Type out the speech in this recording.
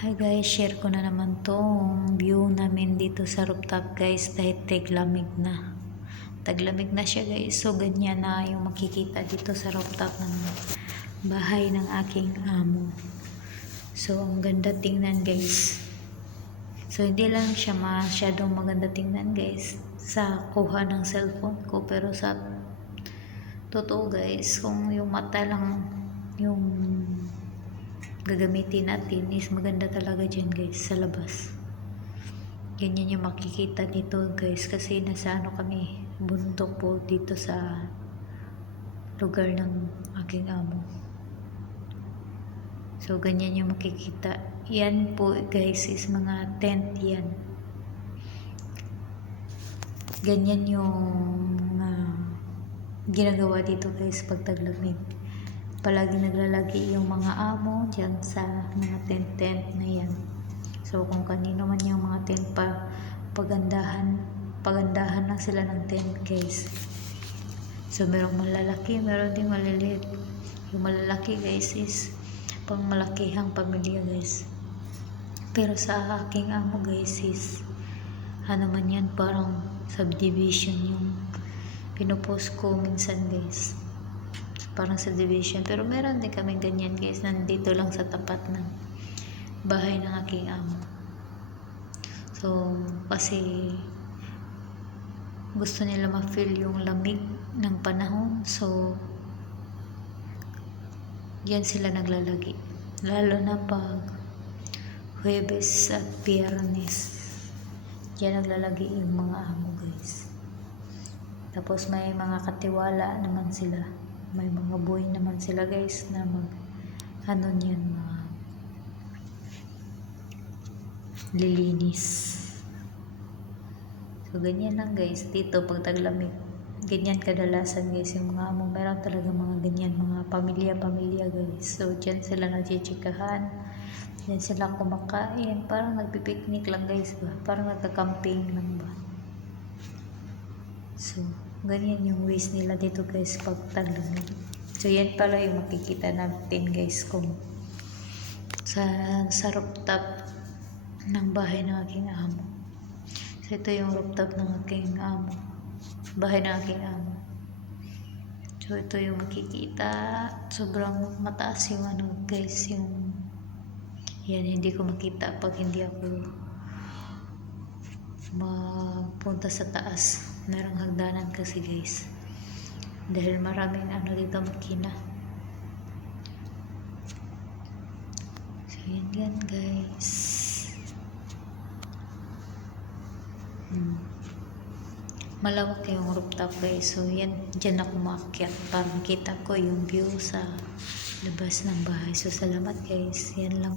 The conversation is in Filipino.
Hi guys, share ko na naman tong view namin dito sa rooftop guys dahil taglamig na siya guys. So ganyan na yung makikita dito sa rooftop ng bahay ng aking amo. So ang ganda tingnan guys. So hindi lang siya masyadong maganda tingnan guys sa kuha ng cellphone ko, pero sa totoo guys, kung yung mata lang yung gagamitin natin is maganda talaga dyan guys sa labas. Ganyan yung makikita dito guys, kasi nasa kami, bundok po dito sa lugar ng aking amo. So ganyan yung makikita. Yan po guys is mga tent yan. Ganyan yung ginagawa dito guys pag taglamig. Palagi naglalagi yung mga amo dyan sa mga tent na yan. So kung kanino man yung mga tent pagandahan lang sila ng tent guys. So merong malalaki, meron din maliliit. Yung malalaki guys is pang malakihang pamilya guys. Pero sa aking amo guys is ano man yan, parang subdivision yung pinupost ko minsan guys, parang subdivision. Pero meron din kami ganyan guys, nandito lang sa tapat ng bahay ng aking amo. So kasi gusto nila ma-feel yung lamig ng panahon, so yan sila naglalagi, lalo na pag Huwebes at Biyernes. Yan naglalagi yung mga amo guys. Tapos may mga katiwala naman sila, may mga boy naman sila guys na mga lilinis. So ganyan lang guys dito pag taglamig. Ganyan kadalasan guys yung mga amo. Meron talaga mga ganyan, mga pamilya guys. So dyan sila nagchichikahan, dyan sila kumakain, parang nagpipiknik lang guys ba, parang nagka-camping lang ba. So ganyan yung ways nila dito guys pag taglamig. So yan pala yung makikita natin guys kung sa rooftop ng bahay ng aking amo. So ito yung rooftop ng aking amo, bahay ng aking amo. So ito yung makikita, sobrang mataas yung ano guys, yung yan, hindi ko makita pag hindi ako mapunta sa taas. Merong hagdanan kasi guys, dahil maraming ano dito makina. So yan guys. Malawak yung rooftop guys. So yan, dyan ako maakyat para makita ko yung view sa labas ng bahay. So salamat guys, yan lang.